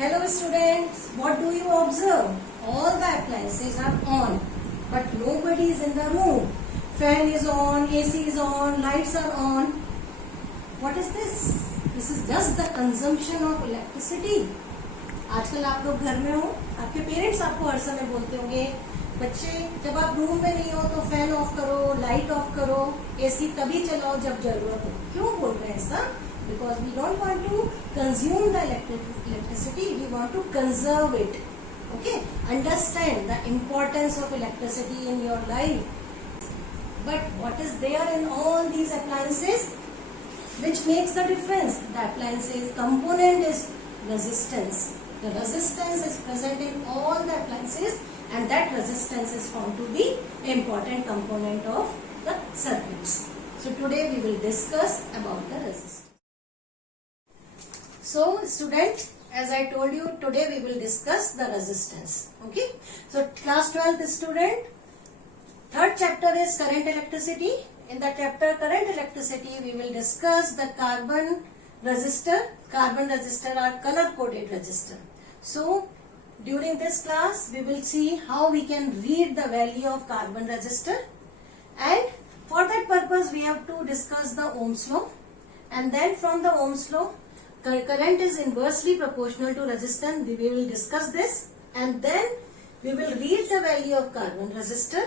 Hello students, what do you observe? All the appliances are on, but nobody is in the room. Fan is on, AC is on, lights are on. What is this? This is just the consumption of electricity. आजकल आप लोग घर में हो, आपके parents आपको हर समय बोलते होंगे बच्चे जब आप रूम में नहीं हो तो फैन ऑफ करो, लाइट ऑफ करो, एसी तभी चलाओ जब जरूरत हो. क्यों बोल रहे हैं ऐसा? Because we don't want to consume the electricity, we want to conserve it. Okay, understand the importance of electricity in your life. But what is there in all these appliances which makes the difference? The appliances component is resistance. The resistance is present in all the appliances, and that resistance is found to be important component of the circuits. So today we will discuss about the resistance. So student, as I told you, today we will discuss the resistance. Okay, so class 12th student, third chapter is current electricity. In the chapter current electricity, we will discuss the carbon resistor. Carbon resistor are color coded resistor. So during this class, we will see how we can read the value of carbon resistor, and for that purpose we have to discuss the Ohm's law, and then from the Ohm's law, current is inversely proportional to resistance. We will discuss this, and then we will read the value of carbon resistor,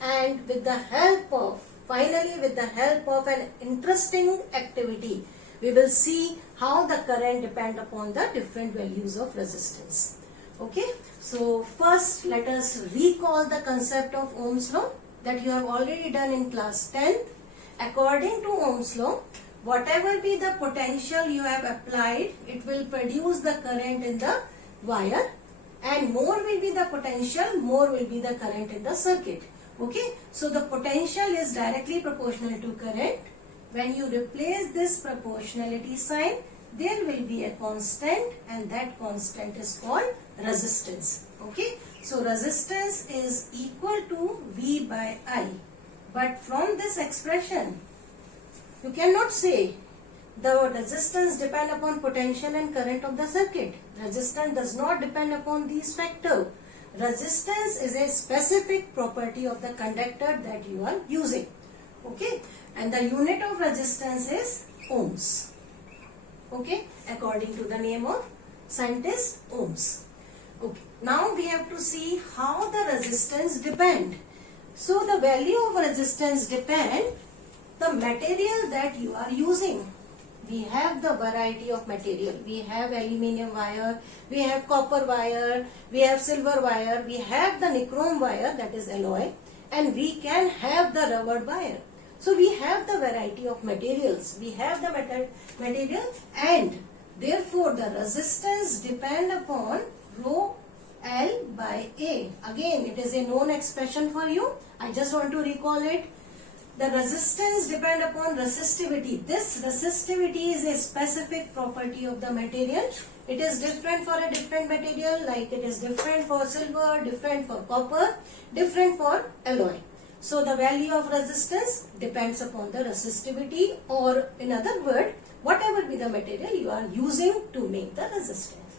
and with the help of, finally with the help of an interesting activity, we will see how the current depend upon the different values of resistance. Okay, so first let us recall the concept of Ohm's law that you have already done in class 10. According to Ohm's law, whatever be the potential you have applied, it will produce the current in the wire, and more will be the potential, more will be the current in the circuit. Okay, so the potential is directly proportional to current. When you replace this proportionality sign, there will be a constant, and that constant is called resistance. Okay, so resistance is equal to V by I. But from this expression, you cannot say the resistance depend upon potential and current of the circuit. Resistance does not depend upon these factors. Resistance is a specific property of the conductor that you are using. Okay, and the unit of resistance is ohms. Okay, according to the name of scientist, ohms. Okay, now we have to see how the resistance depend. So the value of resistance depend the material that you are using. We have the variety of material. We have aluminium wire, we have copper wire, we have silver wire, we have the nichrome wire, that is alloy, and we can have the rubber wire. So we have the variety of materials. We have the material, and therefore the resistance depend upon rho L by A. Again, it is a known expression for you. I just want to recall it. The resistance depend upon resistivity. This resistivity is a specific property of the material. It is different for a different material, like it is different for silver, different for copper, different for alloy. So the value of resistance depends upon the resistivity, or in other words, whatever be the material you are using to make the resistance.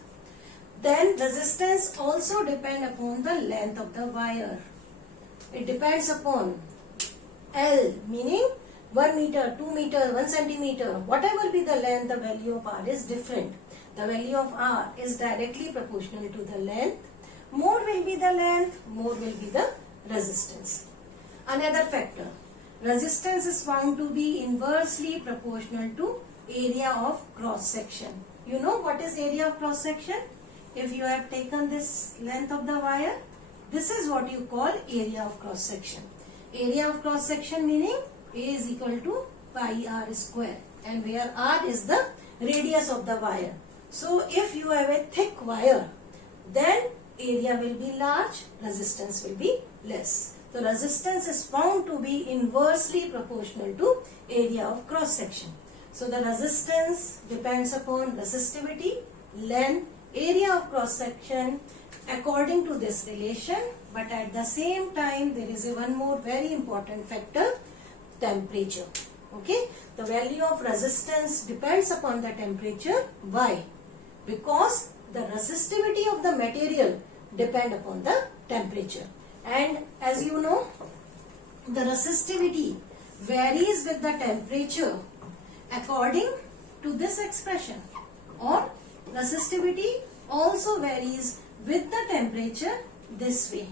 Then resistance also depend upon the length of the wire. It depends upon L, meaning 1 meter, 2 meter, 1 centimeter, whatever be the length, the value of R is different. The value of R is directly proportional to the length. More will be the length, more will be the resistance. Another factor, resistance is found to be inversely proportional to area of cross section. You know what is area of cross section? If you have taken this length of the wire, this is what you call area of cross section. Area of cross section meaning A is equal to pi r square, and where r is the radius of the wire. So if you have a thick wire, then area will be large, resistance will be less. So resistance is found to be inversely proportional to area of cross section. So the resistance depends upon resistivity, length, area of cross section according to this relation, but at the same time there is one more very important factor, temperature. Okay, the value of resistance depends upon the temperature. Why? Because the resistivity of the material depend upon the temperature. And as you know, the resistivity varies with the temperature according to this expression, or resistivity also varies with the temperature this way.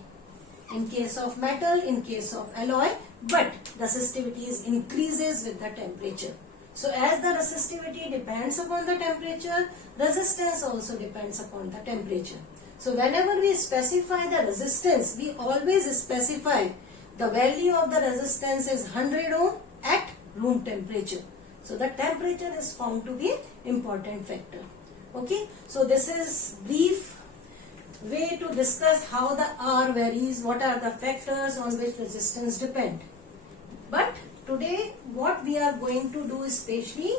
In case of metal, in case of alloy, but resistivity increases with the temperature. So as the resistivity depends upon the temperature, resistance also depends upon the temperature. So whenever we specify the resistance, we always specify the value of the resistance is 100 ohm at room temperature. So the temperature is found to be an important factor. Okay, so this is brief way to discuss how the R varies, what are the factors on which resistance depend. But today what we are going to do especially,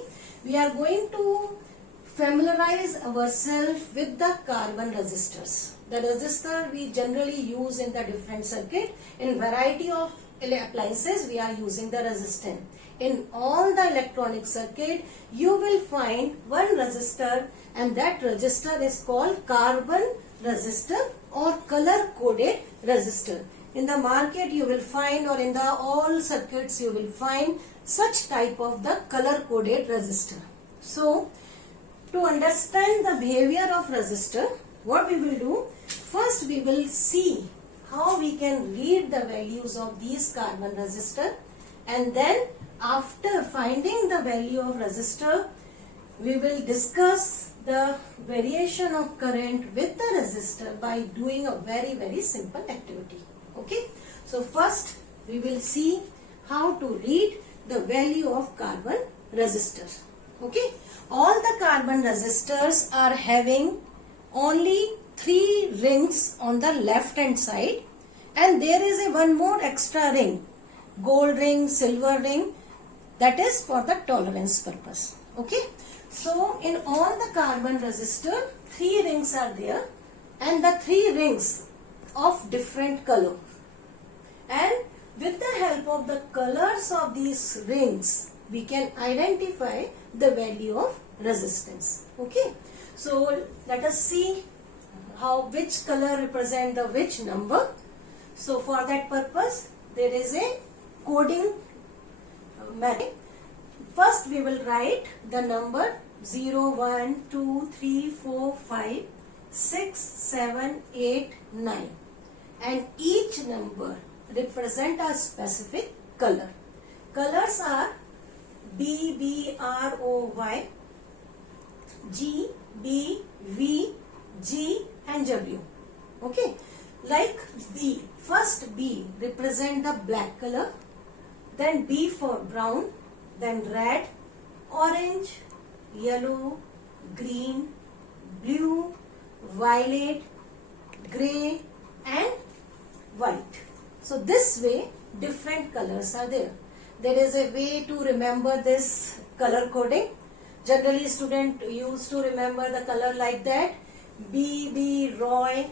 we are going to familiarize ourselves with the carbon resistors. The resistor we generally use in the different circuit. In variety of appliances we are using the resistor. In all the electronic circuit you will find one resistor, and that resistor is called carbon resistor or color coded resistor. In the market you will find, or in the all circuits you will find such type of the color coded resistor. So to understand the behavior of resistor, what we will do, first we will see how we can read the values of these carbon resistor, and then after finding the value of resistor, we will discuss the variation of current with the resistor by doing a very simple activity. Okay, so first we will see how to read the value of carbon resistors. Okay, all the carbon resistors are having only 3 rings on the left hand side, and there is a one more extra ring, gold ring, silver ring, that is for the tolerance purpose. Okay, so in all the carbon resistor 3 rings are there, and the 3 rings of different color, and with the help of the colors of these rings we can identify the value of resistance. Okay, so let us see how which color represent the which number. So for that purpose there is a coding method. First we will write the number 0, 1, 2, 3, 4, 5, 6, 7, 8, 9, and each number represent a specific color. Colors are B, B, R, O, Y, G, B, V, G and W. Okay, like B, first B represent the black color, then B for brown, then red, orange, yellow, green, blue, violet, grey and white. So this way different colors are there. There is a way to remember this color coding. Generally student used to remember the color like that. B.B. Roy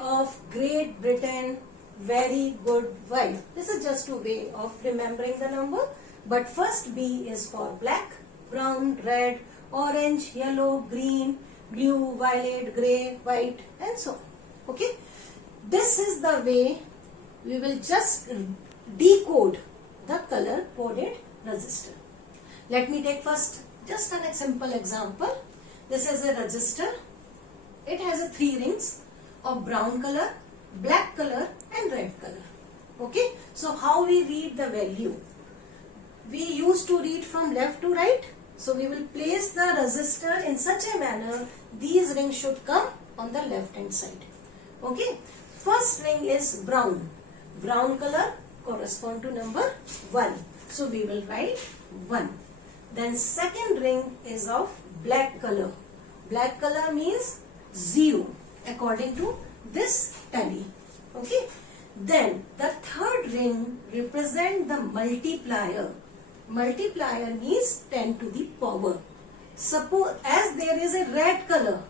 of Great Britain, very good wife. This is just a way of remembering the number. But first B is for black, brown, red, orange, yellow, green, blue, violet, grey, white and so on. Okay. This is the way we will just decode the color coded resistor. Let me take first just a simple example. This is a resistor. It has 3 rings of brown color, black color and red color. Okay. So how we read the value? We used to read from left to right. So we will place the resistor in such a manner these rings should come on the left hand side. Okay. First ring is brown. Brown color correspond to number 1. So we will write 1. Then second ring is of black color. Black color means 0 according to this tally. Okay. Then the third ring represent the multiplier. Multiplier means 10 to the power. Suppose as there is a red color,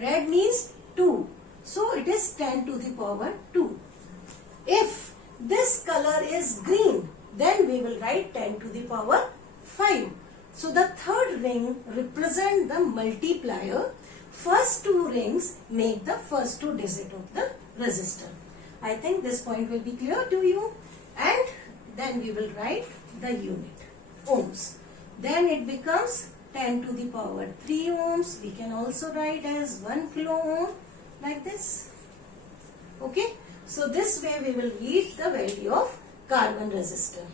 red means 2. So it is 10 to the power 2. If this color is green, then we will write 10 to the power 5. So the third ring represent the multiplier first two rings make the first two digits of the resistor. I think this point will be clear to you. And then we will write the unit, ohms. Then it becomes 10 to the power 3 ohms. We can also write as 1 kilo ohm, like this. Okay. So this way we will read the value of carbon resistor.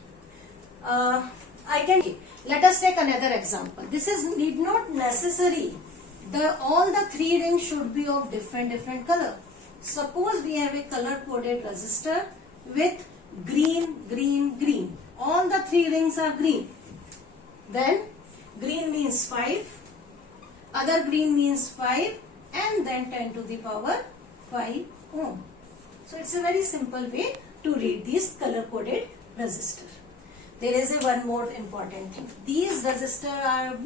Let us take another example. This is need not necessary. All the three rings should be of different color. Suppose we have a color coded resistor with green, green, green. All the three rings are green. Then green means 5, other green means 5, and then 10 to the power 5 ohm. So it's a very simple way to read these color coded resistor. There is one more important thing. These resistors are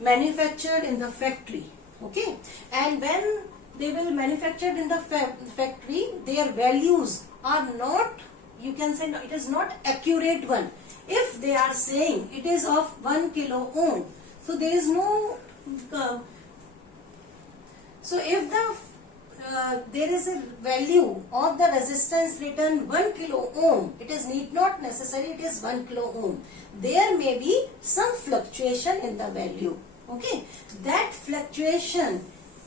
manufactured in the factory. Okay, and when they will manufactured in the factory, their values are not, you can say it is not accurate one. If they are saying it is of 1 kilo ohm, so there is no so if there is a value of the resistance written 1 kilo ohm, it is need not necessary it is 1 kilo ohm. There may be some fluctuation in the value. Okay, that fluctuation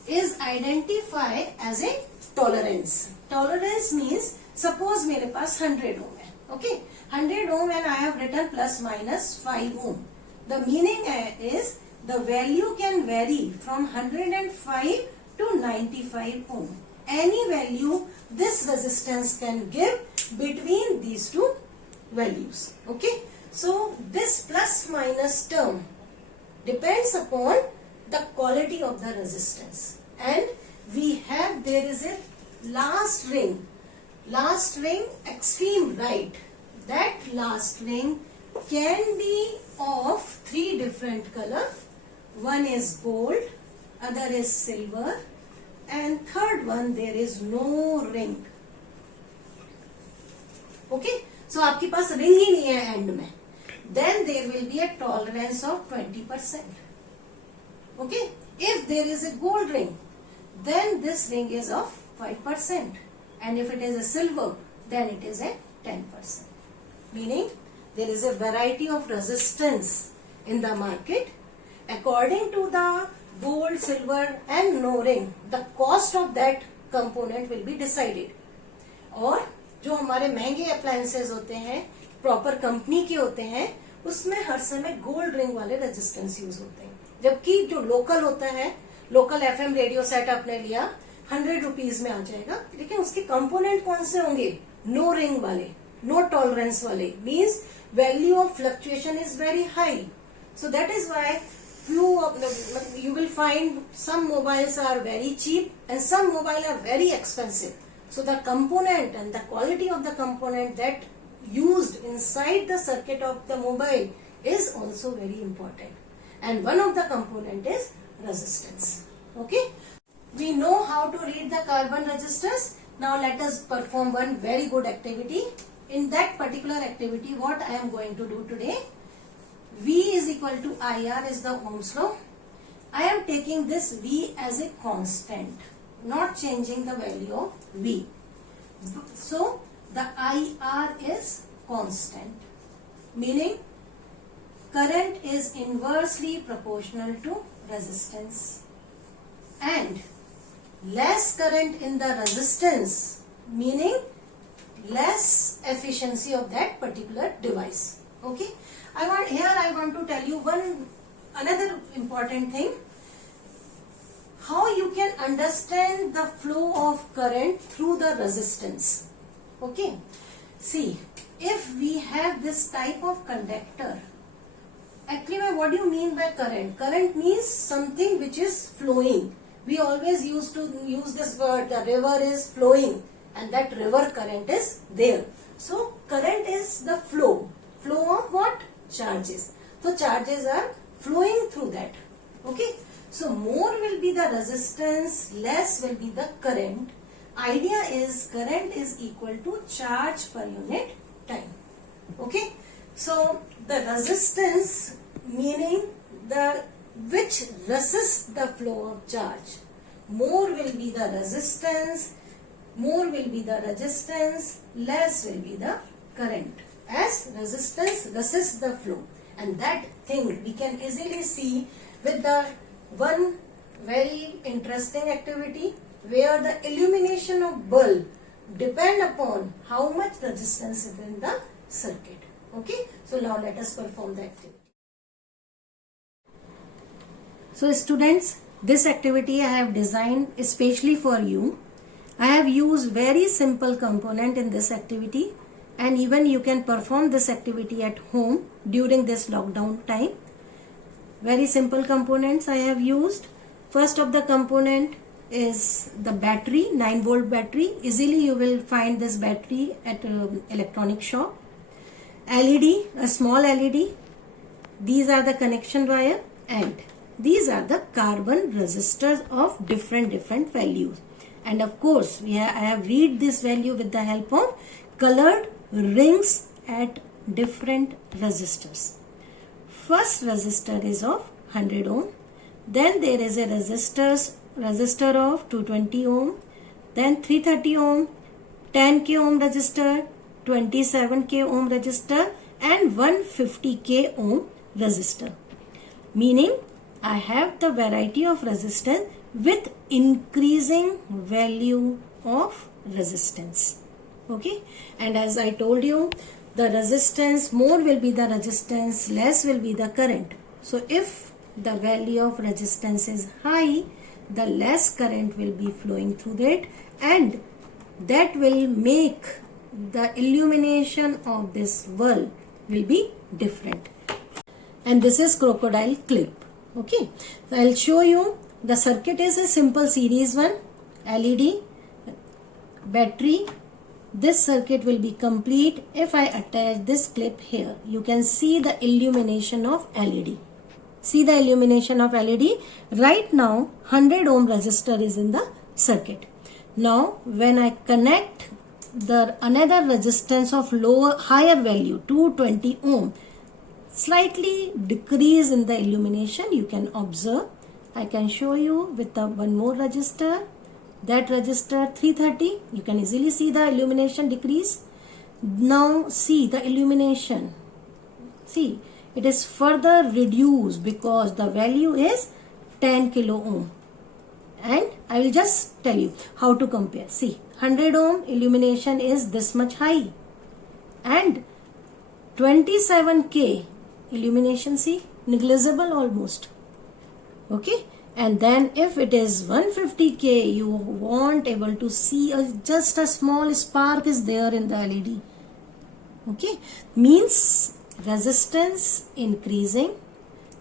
is identified as a tolerance. Tolerance means suppose मेरे पास 100 ohm है. Okay, 100 ohm and I have written plus minus 5 ohm. The meaning is the value can vary from 105 to 95 ohm. Any value this resistance can give between these two values. Okay, so this plus minus term depends upon the quality of the resistance. And we have, there is a last ring extreme right. That last ring can be of 3 different color. One is gold, other is silver, and third one there is no ring. Okay, so आपके पास ring ही नहीं है end में. Then there will be a tolerance of 20%. Okay, if there is a gold ring, then this ring is of 5%, and if it is a silver, then it is a 10%. Meaning there is a variety of resistance in the market. According to the gold, silver and no ring, the cost of that component will be decided. और जो हमारे महंगे appliances होते हैं, proper company के होते हैं, उसमें हर समय गोल्ड रिंग वाले रेजिस्टेंस यूज होते हैं. जबकि जो लोकल होता है, लोकल एफएम रेडियो सेट आपने लिया 100 रुपीज में आ जाएगा, लेकिन उसके कंपोनेंट कौन से होंगे? नो रिंग वाले, नो टॉलरेंस वाले. Means value of fluctuation is very high. So that is why you will find some mobiles are very cheap and some mobile are very expensive. So the component and the quality of the component that used inside the circuit of the mobile is also very important. And one of the component is resistance. Okay, we know how to read the carbon resistors. Now let us perform one very good activity. In that particular activity, what I am going to do today, V is equal to IR is the Ohm's law. I am taking this V as a constant, not changing the value of V. So the IR is constant, meaning current is inversely proportional to resistance, and less current in the resistance meaning less efficiency of that particular device. Okay, I want to tell you another important thing, how you can understand the flow of current through the resistance. Okay, see, if we have this type of conductor, actually what do you mean by current? Current means something which is flowing. We always used to use this word, the river is flowing, and that river current is there. So current is the flow of what? Charges. So charges are flowing through that. Okay, so more will be the resistance, less will be the current. Idea is current is equal to charge per unit time. Okay, so the resistance meaning the which resists the flow of charge. more will be the resistance, less will be the current, as resistance resists the flow. And that thing we can easily see with the one very interesting activity where the illumination of bulb depend upon how much resistance is in the circuit. Okay, so now let us perform the activity. So students, this activity I have designed especially for you. I have used very simple component in this activity, and even you can perform this activity at home during this lockdown time. Very simple components I have used. First of the component is the battery, 9-volt battery. Easily you will find this battery at electronic shop. LED, a small LED. These are the connection wire, and these are the carbon resistors of different values. And of course, I have read this value with the help of colored rings at different resistors. First resistor is of 100 ohm. Then there is a resistor of 220 ohm. Then 330 ohm, 10k ohm resistor, 27k ohm resistor, and 150k ohm resistor. Meaning, I have the variety of resistance with increasing value of resistance. Okay, and as I told you, the resistance, more will be the resistance, less will be the current. So if the value of resistance is high, the less current will be flowing through it, and that will make the illumination of this bulb will be different. And this is crocodile clip. Okay, so I'll show you. The circuit is a simple series one, LED, battery. This circuit will be complete if I attach this clip here. You can see the illumination of LED. See the illumination of LED. Right now 100 ohm resistor is in the circuit. Now when I connect the another resistance of higher value 220 ohm, slightly decrease in the illumination you can observe. I can show you with the one more resistor, that resistor 330, you can easily see the illumination decrease. Now see the illumination, see it is further reduced because the value is 10 kilo ohm. And I will just tell you how to compare. See, 100 ohm illumination is this much high, and 27k illumination, see, negligible almost. Okay, and then if it is 150k, you won't able to see just a small spark is there in the LED. Okay, means resistance increasing,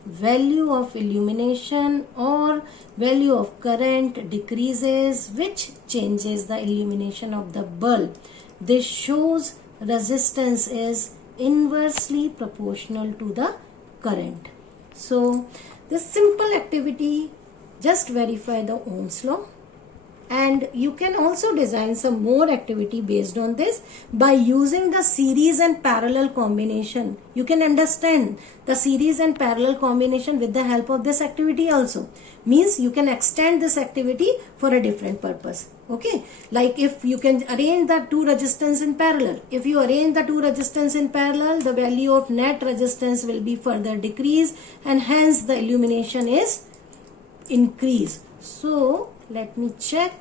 value of illumination or value of current decreases, which changes the illumination of the bulb. This shows resistance is inversely proportional to the current. So this simple activity, just verify the Ohm's law, and you can also design some more activity based on this by using the series and parallel combination. You can understand the series and parallel combination with the help of this activity also. Means you can extend this activity for a different purpose. Okay, like if you can arrange the two resistance in parallel. If you arrange the two resistance in parallel, the value of net resistance will be further decreased, and hence the illumination is increased. So let me check.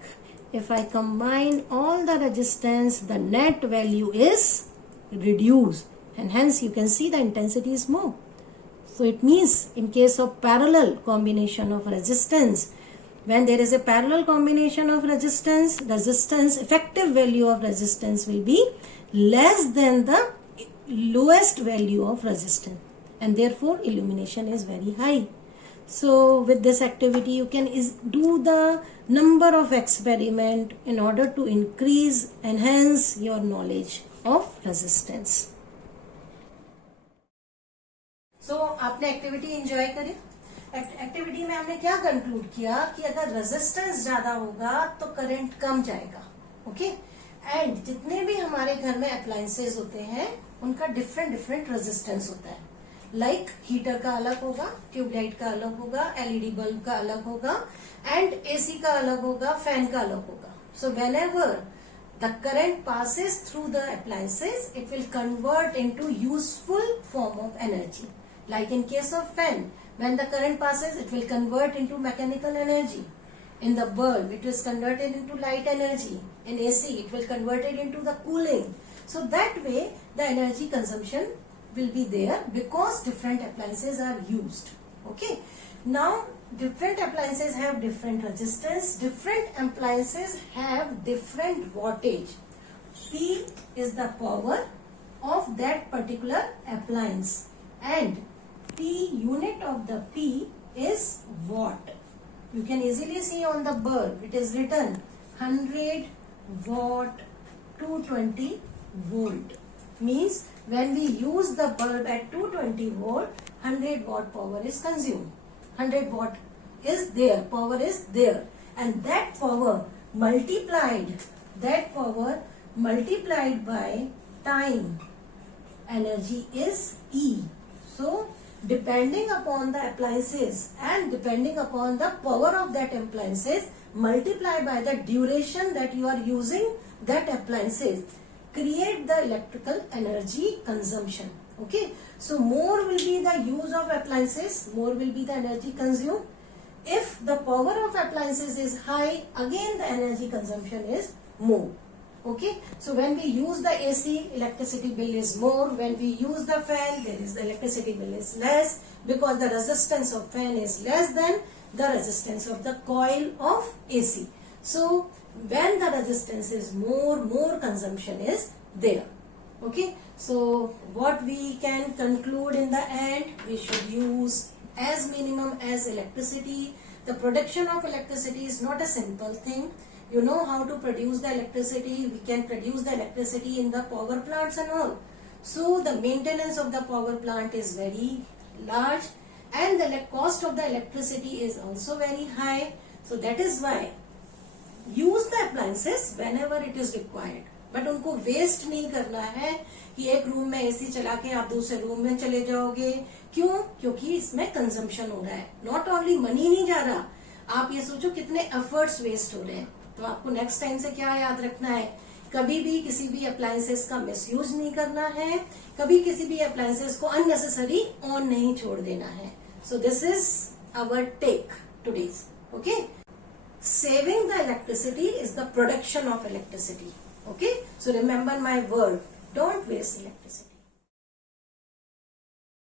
If I combine all the resistance, the net value is reduced, and hence you can see the intensity is more. So it means in case of parallel combination of resistance, when there is a parallel combination of resistance, effective value of resistance will be less than the lowest value of resistance, and therefore illumination is very high. So with this activity you can do the number of experiment in order to increase, enhance your knowledge of resistance. So आपने activity enjoy करी. Activity में हमने क्या conclude किया कि अगर resistance ज्यादा होगा तो करंट कम जाएगा. ओके, एंड जितने भी हमारे घर में अप्लायंसेस होते हैं उनका डिफरेंट रेजिस्टेंस होता है. लाइक हीटर का अलग होगा, ट्यूबलाइट का अलग होगा, एलईडी बल्ब का अलग होगा, एंड एसी का अलग होगा, फैन का अलग होगा. So when ever the current passes through the appliances, it will convert into useful form of energy. Like in case of fan, when the current passes, it will convert into mechanical energy. In the bulb, it is converted into light energy. In AC, it will convert it into the cooling. So that way, the energy consumption will be there because different appliances are used. Okay. Now, different appliances have different resistance. Different appliances have different wattage. P is the power of that particular appliance, and P unit of the P is watt. You can easily see on the bulb, it is written 100 watt 220 volt. Means when we use the bulb at 220 volt, 100 watt power is consumed. 100 watt is there, power is there, and that power multiplied by time energy is E. So depending upon the appliances and depending upon the power of that appliances, multiply by the duration that you are using that appliances, create the electrical energy consumption. Okay, so more will be the use of appliances, more will be the energy consumed. If the power of appliances is high, again the energy consumption is more. Okay, so when we use the AC, electricity bill is more. When we use the fan, there is the electricity bill is less, because the resistance of fan is less than the resistance of the coil of AC. So when the resistance is more consumption is there. Okay, so what we can conclude in the end, we should use as minimum as electricity. The production of electricity is not a simple thing. You know how to produce the electricity. We can produce the electricity in the power plants and all. So the maintenance of the power plant is very large, and the cost of the electricity is also very high. So that is why use the appliances whenever it is required. But उनको waste नहीं करना है कि एक room में AC चला के आप दूसरे रूम में चले जाओगे. क्यों? क्योंकि इसमें कंजम्पशन हो रहा है. नॉट ओनली मनी नहीं जा रहा, आप ये सोचो कितने एफर्ट्स वेस्ट हो रहे हैं. तो आपको नेक्स्ट टाइम से क्या याद रखना है, कभी भी किसी भी अप्लायंसेस का मिसयूज नहीं करना है, कभी किसी भी अप्लायंसेस को अननेसेसरी ऑन नहीं छोड़ देना है. So this is our take today's. Okay, saving the electricity is the production of electricity. Okay, so remember my word, don't waste electricity.